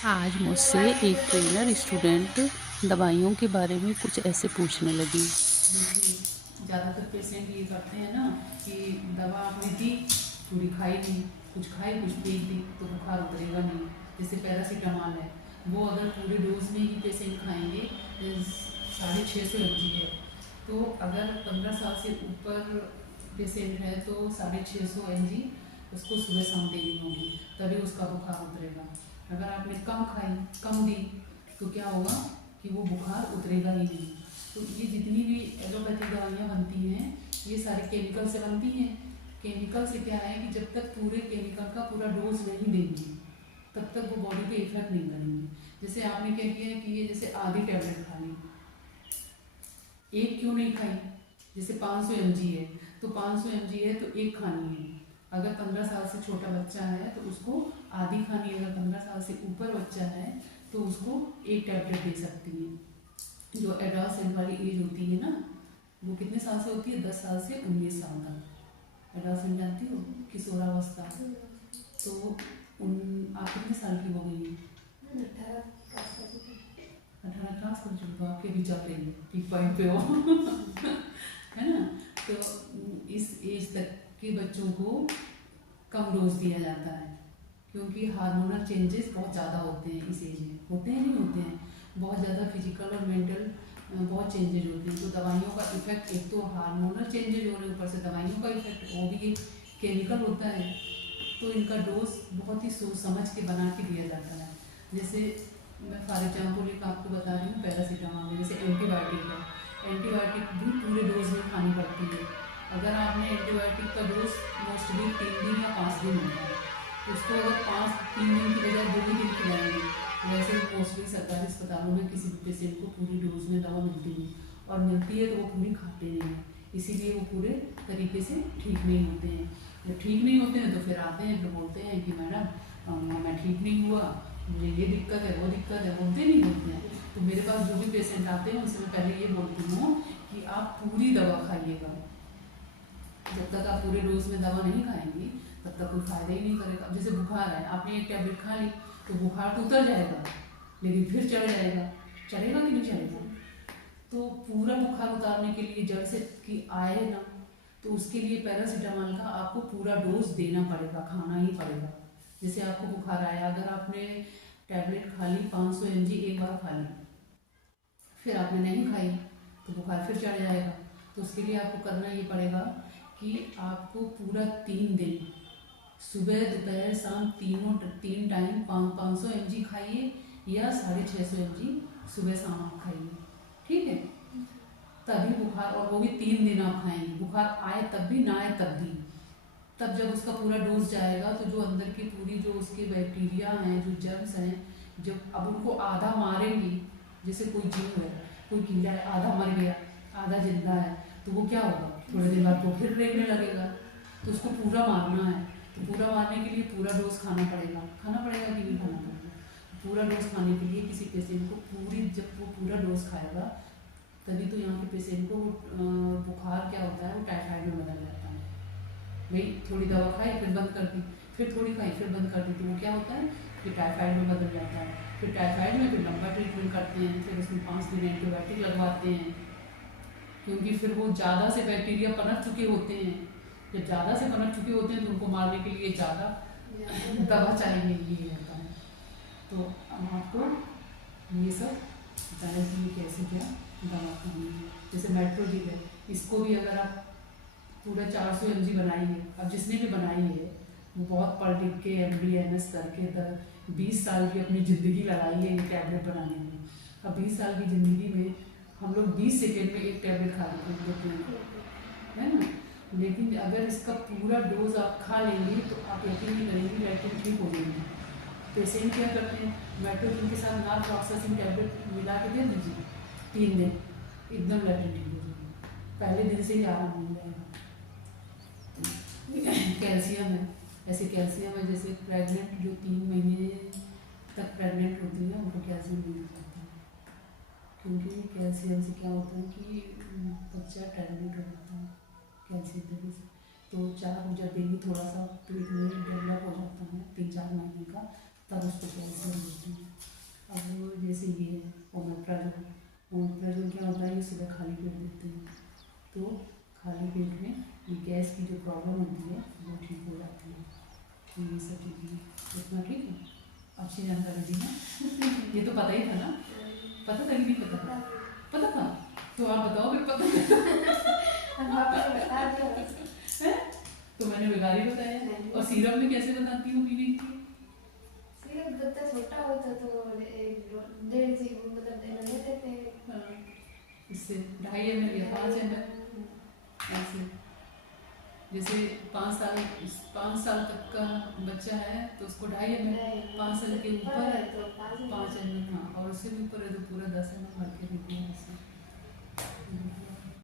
आज मुझसे एक ट्रेनर स्टूडेंट दवाइयों के बारे में कुछ ऐसे पूछने लगी। देखिए, ज़्यादातर पेशेंट ये करते हैं ना कि दवा आपने दी, पूरी खाई नहीं, कुछ खाई कुछ फेंक दी तो बुखार उतरेगा नहीं। जैसे पैरासीटामॉल है, वो अगर पूरे डोज में ही पेशेंट खाएंगे 650 mg है, तो अगर 15 साल से ऊपर पेशेंट है तो 650 mg उसको सुबह शाम देनी होगी, तभी उसका बुखार उतरेगा। अगर आपने कम खाई, कम दी, तो क्या होगा कि वो बुखार उतरेगा ही नहीं। तो ये जितनी भी एलोपैथिक दवाइयाँ बनती हैं, ये सारे केमिकल से बनती हैं। केमिकल से क्या है कि जब तक पूरे केमिकल का पूरा डोज नहीं देंगे, तब तक वो बॉडी पे इफेक्ट नहीं करेंगे। जैसे आपने क्या किया कि ये जैसे आधी टैबलेट खा ली, एक क्यों नहीं खाई? जैसे 500 mg है, तो 500 mg है तो एक खानी है। अगर 15 साल से छोटा बच्चा है तो उसको आधी खानी है, अगर 15 साल से ऊपर बच्चा है तो उसको एक टैबलेट दे सकती है। जो एडोलसेंट वाली एज होती है ना, वो कितने साल से होती है? 10 साल से 19 साल तक। एडोलसेंट जानती हो? किशोरावस्था। तो उन आप कितने साल की हो गई? 18 क्रॉस कर चुके हो, आपके भी चल रही है, पीक पॉइंट पे हो है ना। तो इस एज तक के बच्चों को कम डोज दिया जाता है, क्योंकि हार्मोनल चेंजेस बहुत ज़्यादा होते हैं इस एज में। होते हैं नहीं होते हैं? बहुत ज़्यादा फिजिकल और मेंटल बहुत चेंजेज होते हैं। तो दवाइयों का इफेक्ट, एक तो हार्मोनल चेंजेज हो रहे हैं, ऊपर से दवाइयों का इफेक्ट, वो भी एक केमिकल होता है। तो इनका डोज बहुत ही सोच समझ के बना के दिया जाता है। जैसे मैं फॉर एग्जाम्पल एक आपको बता रही हूँ, पैरासीटामॉल में जैसे एंटीबायोटिक है, एंटीबायोटिक भी पूरे डोज में खानी पड़ती है। अगर आपने एंटीबायोटिक का डोज मोस्टली 3 दिन या 5 दिन होता है, तो उसको अगर 3 दिन की बजाय 2 ही दिन खिलाएंगे। वैसे मोस्टली सरकारी अस्पतालों में किसी भी पेशेंट को पूरी डोज में दवा मिलती नहीं, और मिलती है तो वो पूरी खाते नहीं हैं, इसीलिए वो पूरे तरीके से ठीक नहीं होते हैं। जब ठीक नहीं होते हैं तो फिर आते हैं, फिर बोलते हैं कि मैडम मैं ठीक नहीं हुआ, मुझे ये दिक्कत है, वो दिक्कत है, बोलते नहीं होते हैं। तो मेरे पास जो भी पेशेंट आते हैं उनसे मैं पहले ये बोलती हूँ कि आप पूरी दवा खाइएगा। जब तक आप पूरे डोज में दवा नहीं खाएंगी तब तक कोई फायदा ही नहीं करेगा। अब जैसे बुखार है, आपने एक टैबलेट खा ली तो बुखार तो उतर जाएगा, लेकिन फिर चढ़ जाएगा। चढ़ेगा कि नहीं चढ़ेगा? तो पूरा बुखार उतारने के लिए जड़ से कि आए ना, तो उसके लिए पैरासीटामॉल का आपको पूरा डोज देना पड़ेगा, खाना ही पड़ेगा। जैसे आपको बुखार आया, अगर आपने टैबलेट खा ली 500 mg एक बार खा ली, फिर आपने नहीं खाई तो बुखार फिर चढ़ जाएगा। तो उसके लिए आपको करना ये पड़ेगा कि आपको पूरा 3 दिन, सुबह दोपहर शाम, तीन टाइम 500 mg खाइए, या 650 mg सुबह शाम आप खाइए, ठीक है? तभी बुखार, और वो भी 3 दिन आप खाएंगे, बुखार आए तब भी ना आए तब भी। तब जब उसका पूरा डोज जाएगा तो जो अंदर की पूरी जो उसके बैक्टीरिया हैं, जो जर्म्स हैं, जब अब उनको आधा मारेंगी, जैसे कोई जीव है, कोई कीड़ा है, आधा मर गया, आधा जिंदा है, तो वो क्या होगा? थोड़े दिन बाद वो फिर रेंगने लगेगा। तो उसको पूरा मारना है, तो पूरा मारने के लिए पूरा डोज खाना पड़ेगा। खाना पड़ेगा कि नहीं खाना पड़ेगा? पूरा डोज खाने के लिए किसी पेशेंट को पूरी, जब वो पूरा डोज खाएगा तभी तो यहाँ के पेशेंट को बुखार क्या होता है, वो टाइफाइड में बदल जाता है। भाई थोड़ी दवा खाई फिर बंद कर दी, फिर थोड़ी खाई फिर बंद कर दी, तो वो क्या होता है कि टाइफाइड में बदल जाता है। फिर टाइफाइड में फिर लंबा ट्रीटमेंट करते हैं, फिर उसमें 5 दिन एंटीबायोटिक लगवाते हैं, क्योंकि फिर वो ज़्यादा से बैक्टीरिया पनप चुके होते हैं। जब ज़्यादा से पनप चुके होते हैं तो उनको मारने के लिए ज़्यादा दवा चाहिए, ये रहता है। तो अब आपको ये सब बताया कि ये कैसे क्या दवा करनी है। जैसे मेट्रोजिल है, इसको भी अगर आप पूरा 400 mg बनाइए, अब जिसने भी बनाई है वो बहुत पढ़ लिख के MD MS करके 20 साल की अपनी ज़िंदगी लगाई है ये टैबलेट बनाने में। अब 20 साल की ज़िंदगी में हम लोग 20 सेकेंड में एक टैबलेट खा लेते हैं, है ना। लेकिन अगर इसका पूरा डोज आप खा लेंगे तो आप यकीन नहीं करेंगे, लैट्रिन ठीक हो जाएंगे। पेशेंट क्या करते हैं, मेट्रोजिल के साथ नार्फ्लॉक्सासिन टैबलेट मिला के दे दीजिए, 3 दिन एकदम लैट्रिन ठीक हो जाएगी, पहले दिन से ही आराम मिल जाएगा। कैल्शियम है, ऐसे कैल्शियम है जैसे प्रेग्नेंट जो 3 महीने तक प्रेग्नेंट होती है उनको कैल्शियम नहीं मिलता है, क्योंकि कैल्शियम से क्या होता है कि बच्चा टैबलेट हो जाता है कैल्शियम देने से। तो जब बेबी थोड़ा सा पेट में डेवलप हो जाता है 3-4 महीने का, तब उसको कैल्शियम देते हैं। अब जैसे ये है ओमेप्राजोल क्या होता है, ये सुबह खाली पेट देते हैं, तो खाली पेट में ये गैस की जो प्रॉब्लम होती है वो ठीक हो जाती है। तो ये सब चीज़ें इतना ठीक है, अच्छी जानकारी दी ना। ये तो पता ही था ना, पता था कि नहीं पता था? पता था, तो आप बताओ फिर पता है? तो मैंने बेकार ही बताया। और सीरप में कैसे बताती हूँ पीने की? छोटा होता तो 1.5 जी मतलब लेते थे। हाँ, इससे 2.5 ml या 5 ml ऐसे। जैसे 5 साल तक का बच्चा है तो उसको 2.5 ml, 5 साल के ऊपर है तो 5 ml, हाँ, और उससे भी ऊपर है तो पूरा 10 ml भर के देती है ऐसे।